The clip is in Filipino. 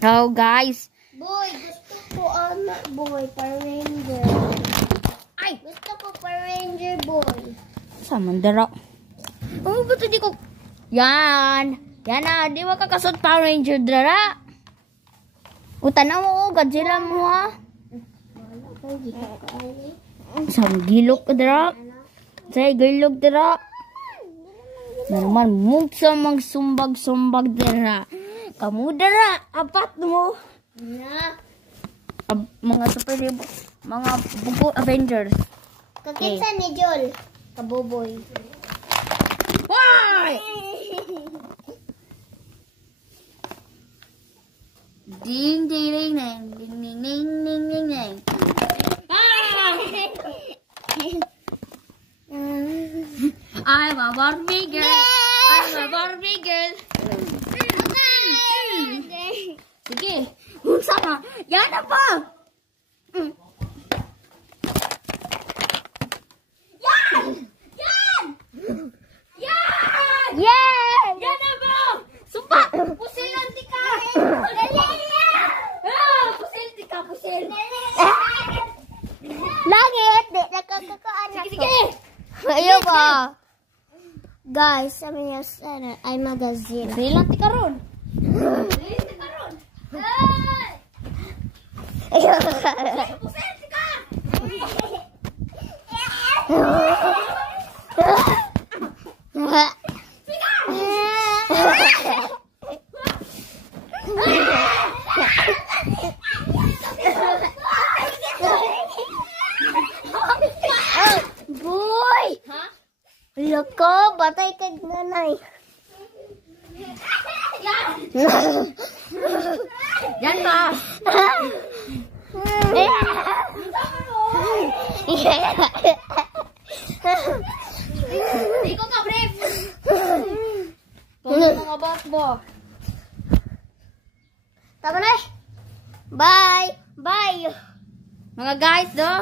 Oh, guys. Boy, gusto ko boy, Power Ranger. Ay! Gusto ko Power Ranger, boy. Sama dara. Oh, ba't hindi ko... Yan. Yan na. Di mo kakasot Power Ranger dara. Utanaw mo, Godzilla mo ha. Sama gilok ka dara. Say, gilok dara. Naman, mugsa magsumbag-sumbag dara. Kamu dara. Apat mo. Na. Mga superhero. Mga bugo Avengers. Kakitsa ni Joel. Kaboboy. Why? Ding ding ding ding ding ding ding ding ding ding. I'm a Barbie girl. I'm a Barbie girl. Sige. Sama. Yan na pa. Yan! Yan! Yan! Yeah! Yan na ba? Sumpa! Pusilanti ka! Pusilti ka, pusil! Langit! Di nakakakaan ako. Sige! Ayaw ba? Guys, sabi niya sana ay magazine. Pusilanti ka ron! Pusilanti ka ron! Pusilti ka! Boy! Ha? Loko, batay ka nanay. Yan ba? Ikaw ka, brief! Kung mga boss mo. Tama na. Bye! Bye! Mga guys, do?